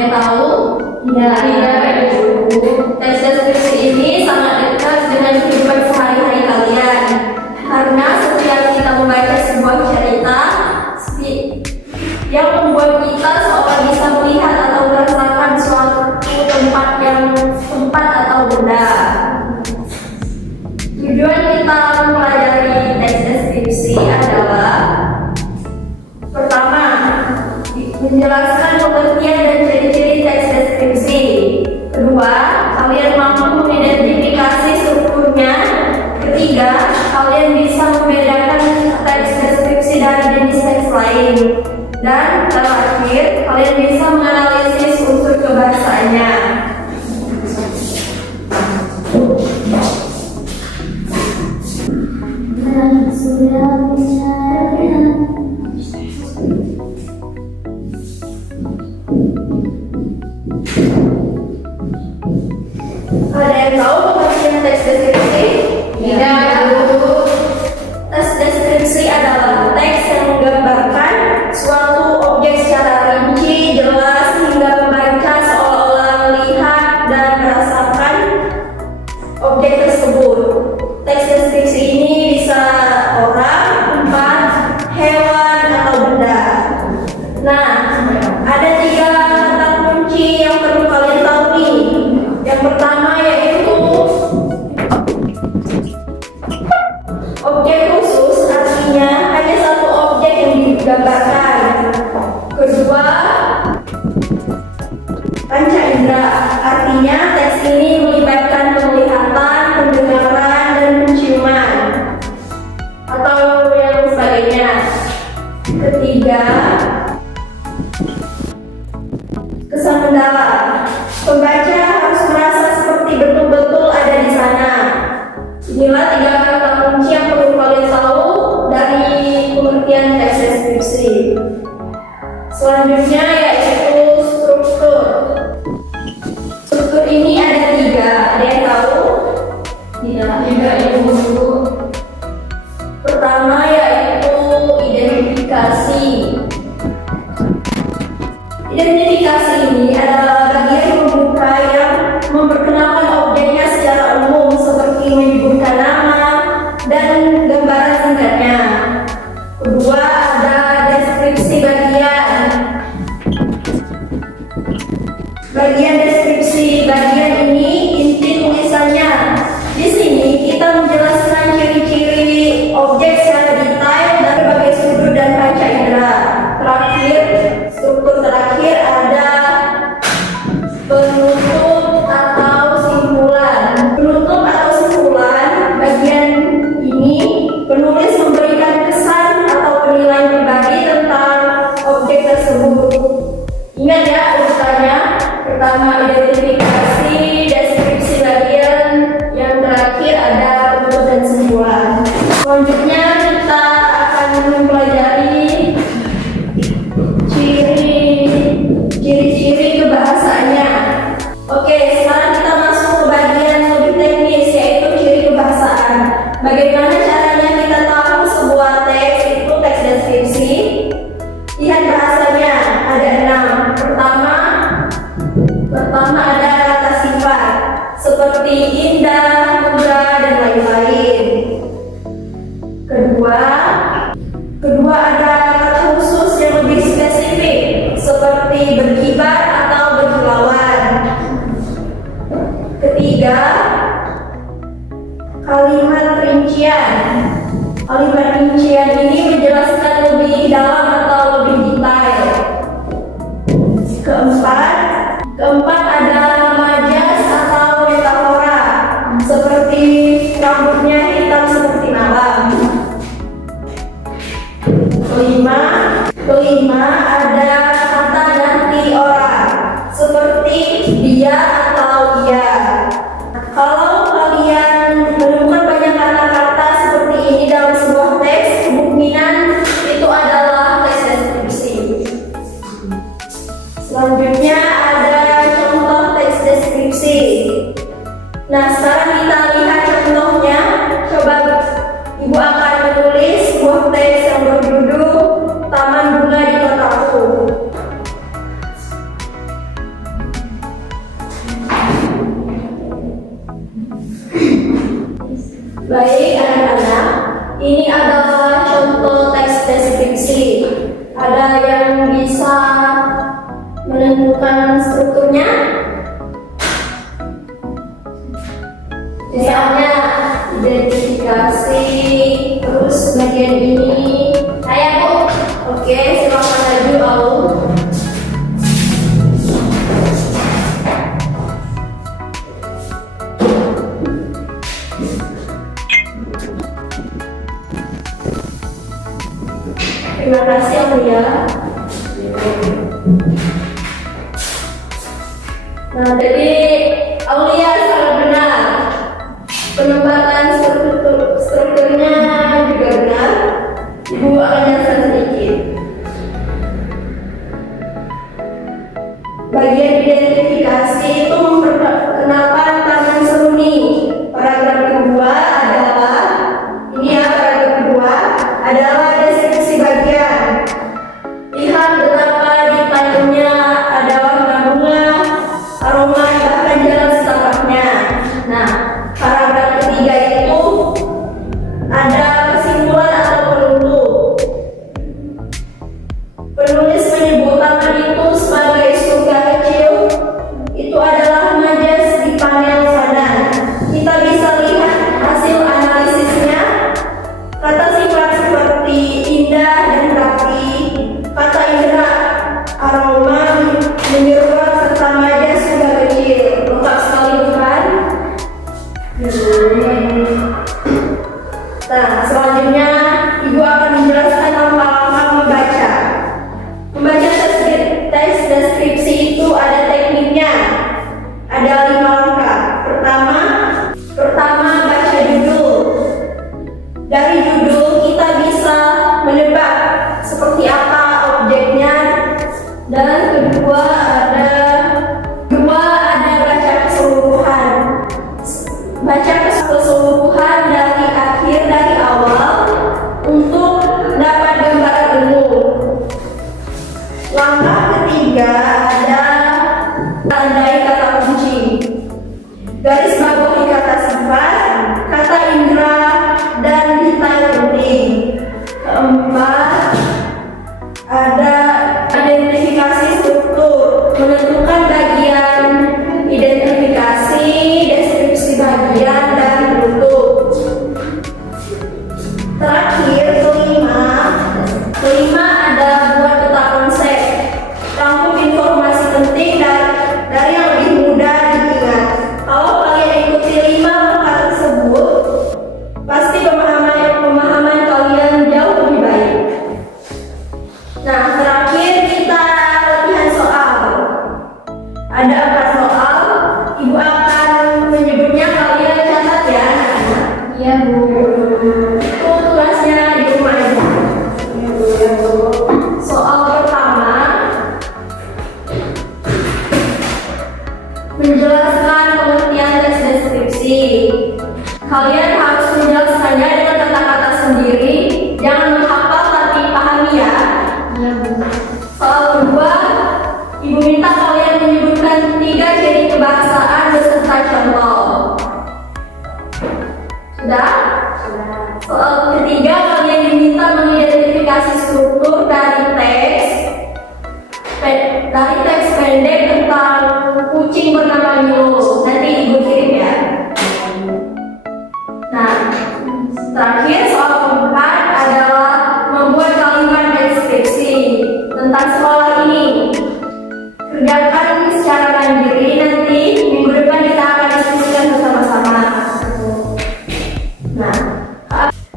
yang tahu? Tidak. Teks deskripsi ini sangat dekat dengan kehidupan sehari-hari kalian. Karena setiap kita membaca sebuah cerita yang membuat kita seolah bisa melihat atau merasakan suatu tempat atau benda. Tujuan kita mempelajari teks deskripsi adalah: pertama, menjelaskan pengertian dan ciri-ciri teks deskripsi. Kedua, kalian mampu mengidentifikasi strukturnya. Ketiga, kalian bisa membedakan teks deskripsi dari jenis teks lain. Dan terakhir, kalian bisa menganalisis unsur kebahasaannya. Ada yang tahu pengertian teks deskripsi? Tidak. Teks deskripsi adalah teks yang menggambarkan suatu objek secara rinci, jelas, hingga pembaca seolah-olah melihat dan merasakan objek tersebut. Teks deskripsi ini bisa orang, tempat, hewan, atau benda. Nah, ada 3 kata kunci yang perlu kalian tahu nih. Yang pertama yaitu objek khusus, artinya hanya satu objek yang digambarkan. Kedua, panca indera, artinya teks ini melibatkan penglihatan, pendengaran, dan penciuman atau yang sebagainya. Ketiga, kesan mendalam. Pembaca harus merasa seperti betul-betul ada di sana. Inilah 3 kata kunci yang perlu kalian tahu dari pengertian teks deskripsi. Selanjutnya yaitu struktur. Struktur ini ada 3. Ada yang tahu? Tidak, Ibu. Pertama yaitu identifikasi. Identifikasi ini adalah bagian pembuka yang memperkenalkan objeknya secara umum, seperti menyebutkan nama dan gambaran singkatnya. Kedua, ada deskripsi bagian. Bagian deskripsi bagian ini inti tulisannya. Di sini kita menjelaskan ciri-ciri objek secara detail dari berbagai sudut dan panca indera. Terakhir, struktur terakhir ada penutup atau simpulan. Penutup atau simpulan bagian ini penulis memberikan kesan atau penilaian pribadi tentang objek tersebut. Ingat ya urutannya. Pertama identifikasi, deskripsi bagian, yang terakhir ada penutup dan simpulan. Selanjutnya kita akan mempelajari ciri-ciri kebahasaannya. Oke, sekarang kita masuk ke bagian lebih teknis, yaitu ciri kebahasaan. Bagaimana caranya kita tahu sebuah teks itu teks deskripsi? Lihat bahasanya, ada 6. Pertama ada kata sifat seperti indah, megah, dan lain-lain. Kedua ada kata khusus yang lebih spesifik seperti berkibar atau berkilauan. Ketiga, kalimat rincian. Kalimat rincian ini menjelaskan lebih dalam atau lebih detail. Keempat ada majas atau metafora menentukan strukturnya. Misalnya identifikasi, terus bagian ini. Saya Bu. Oke, silakan maju Aul. Terima kasih Aulia. Nah, jadi Aulia sangat benar. Penempatan strukturnya juga benar. Ibu akan jelaskan sedikit. Bagian identifikasi itu memperkenalkan taman seruni. Paragraf kedua adalah paragraf kedua adalah deskripsi bagian. Lihat betapa detailnya ada warna bunga, aroma, bahkan jalan setapaknya. Nah, paragraf ketiga itu ada kesimpulan atau penutup. Penulis menyebut taman itu sebagai surga kecil. Itu adalah majas di panel kanan. Kita bisa lihat hasil analisisnya. Kata sifat seperti indah dan rapi, kata indera, aroma, menyeruak, serta majas surga kecil. Lengkap sekali bukan? Nah, selanjutnya Ibu akan menjelaskan langkah-langkah membaca. Membaca teks deskripsi itu ada tekniknya. Ada 5 langkah. Pertama baca judul. Dari judul kita bisa menebak seperti apa objeknya. Dan kedua ada baca keseluruhan. Baca keseluruhan dari akhir dari awal untuk dapat gambaran umum. Langkah ketiga ada tandai kata kunci. Garis bawahi kata sifat, kata indera, dan detail penting. Keempat ada identifikasi struktur, menentukan bagian identifikasi, deskripsi bagian, dan penutup. Terakhir kelima ada buat peta konsep, rangkum informasi penting dari yang lebih mudah diingat. Kalau kalian ikuti 5 langkah tersebut, pasti pemahaman kalian jauh lebih baik. Nah, terakhir kita latihan soal. Ada 4 soal. Ibu akan menyebutnya, kalian catat ya anak-anak. Iya Bu. Itu tugasnya di rumah aja. Soal pertama, menjelaskan pengertian teks deskripsi. Kalian harus menjelaskannya dengan kata-kata sendiri, jangan menghafal tapi pahami ya. Iya Bu. Soal kedua, Ibu minta kalian menyebutkan 3 ciri kebangsaan beserta contoh. Sudah? Soal ketiga, kalian diminta mengidentifikasi struktur dari teks pendek tentang kucing bernama Milo. Nanti Ibu kirim ya. Nah, terakhir soal keempat adalah membuat kalimat deskripsi tentang sekolah ini. Kerjakan secara mandiri, nanti minggu depan kita akan diskusikan bersama-sama. Nah,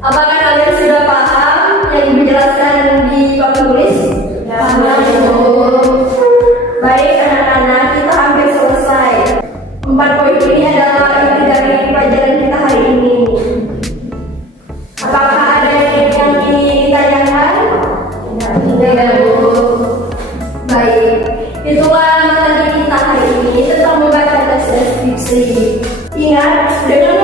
apakah kalian sudah paham yang dijelaskan di papan tulis? Paham Bu. Baik anak-anak, kita hampir selesai. 4 poin ini adalah inti dari pelajaran kita hari ini. Apakah ada yang ingin ditanyakan? Tidak Bu. Baik, itulah materi kita hari ini tentang membaca teks deskripsi. Ingat, dengan